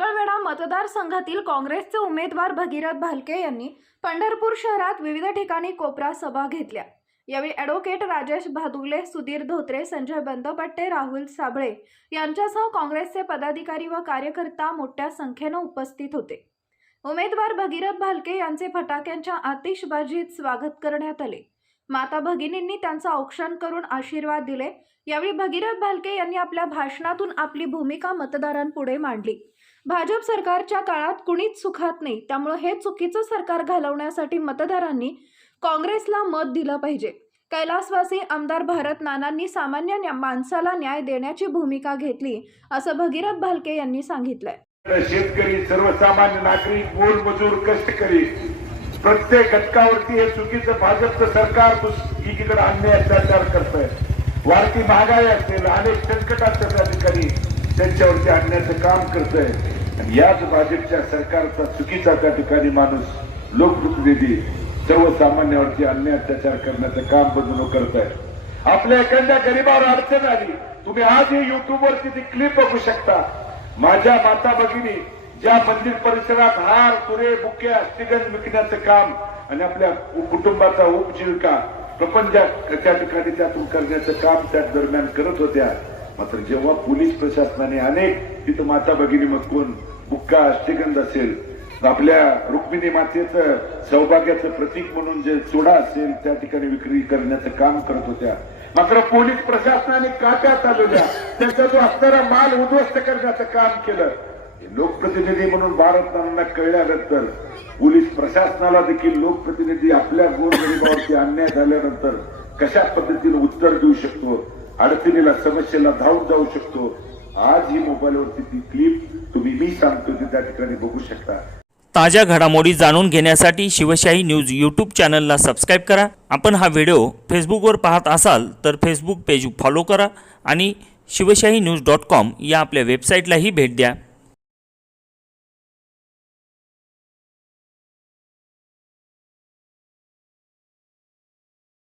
मतदारसंघातील काँग्रेसचे उमेदवार भगीरथ भालके यांनी पंढरपूर शहरात विविध ठिकाणी कोपरा सभा घेतल्या. यावेळी ॲडव्होकेट राजेश भादुगले सुधीर धोत्रे संजय बंदोपट्टे राहुल साबळे यांच्यासह काँग्रेसचे पदाधिकारी व कार्यकर्ता मोठ्या संख्येनं उपस्थित होते. उमेदवार भगीरथ भालके यांचे फटाक्यांच्या आतिषबाजीत स्वागत करण्यात आले. माता भगिनींनी त्यांचं औक्षण करून आशीर्वाद दिले. यावेळी भगीरथ भालके यांनी आपल्या भाषणातून आपली भूमिका मतदारांपुढे मांडली. भाजप सरकारच्या काळात कुणीच सुखात नाही. त्यामुळे हे चुकीचं सरकार घालवण्यासाठी मतदारांनी काँग्रेसला मत दिलं पाहिजे. कैलासवासी आमदार भारत नानांनी सामान्य माणसाला न्याय देण्याची भूमिका घेतली असं भगीरथ भालके यांनी सांगितलंय. शेतकरी सर्वसामान्य नागरिक मोल मजूर कष्टकरी प्रत्येक घटकावरती हे चुकीचं भाजपचं सरकार एकीकडे अन्याय अत्याचार करत आहे वाढती महागाई असेल अनेक संकट असतात त्या ठिकाणी त्यांच्यावरती आणण्याचं काम करत आहे याच भाजपच्या सरकारचा चुकीचा त्या ठिकाणी माणूस लोकप्रतिनिधी सर्वसामान्यावरती अन्याय अत्याचार करण्याचं काम बंधन करत आहे. आपल्या एखाद्या गरीबावर अडचण आली तुम्ही आजही युट्यूबवरती ती क्लिप बघू शकता. माझ्या माता भगिनी ज्या मंदिर परिसरात हार तुरे बुके अस्थिगंज विकण्याचं काम आणि आपल्या कुटुंबाचा उपजीविका प्रपंच त्या ठिकाणी त्यातून करण्याचं काम त्या दरम्यान करत होत्या मात्र जेव्हा पोलीस प्रशासनाने अनेक तिथं माता भगिनी मग कोण बुक्का अष्टगंध असेल आपल्या रुक्मिणी मातेचं सौभाग्याचं प्रतीक म्हणून जे चुडा असेल त्या ठिकाणी विक्री करण्याचं काम करत होत्या. मात्र पोलीस प्रशासनाने काट्यात आलेल्या त्यांचा जो असणारा माल उद्ध्वस्त करण्याचं काम केलं. लोकप्रतिनिधी म्हणून भारतांना कळल्यानंतर पोलीस प्रशासनाला देखील लोकप्रतिनिधी आपल्या गोरगरिबावरती अन्याय झाल्यानंतर कशा पद्धतीने उत्तर देऊ शकतो? अडचणीला समस्येला धावून जाऊ शकतो. आज ही मोबाईलवरती ती क्लिप तुम्ही मी सांगतो ती त्या ठिकाणी बघू शकता. ताज्या घडामोडी जाणून घेण्यासाठी शिवशाही न्यूज यूट्यूब चॅनलला सबस्क्राईब करा. आपण हा व्हिडिओ फेसबुकवर पाहत असाल तर फेसबुक पेज फॉलो करा आणि शिवशाही न्यूज डॉट कॉम या आपल्या वेबसाईटलाही भेट द्या.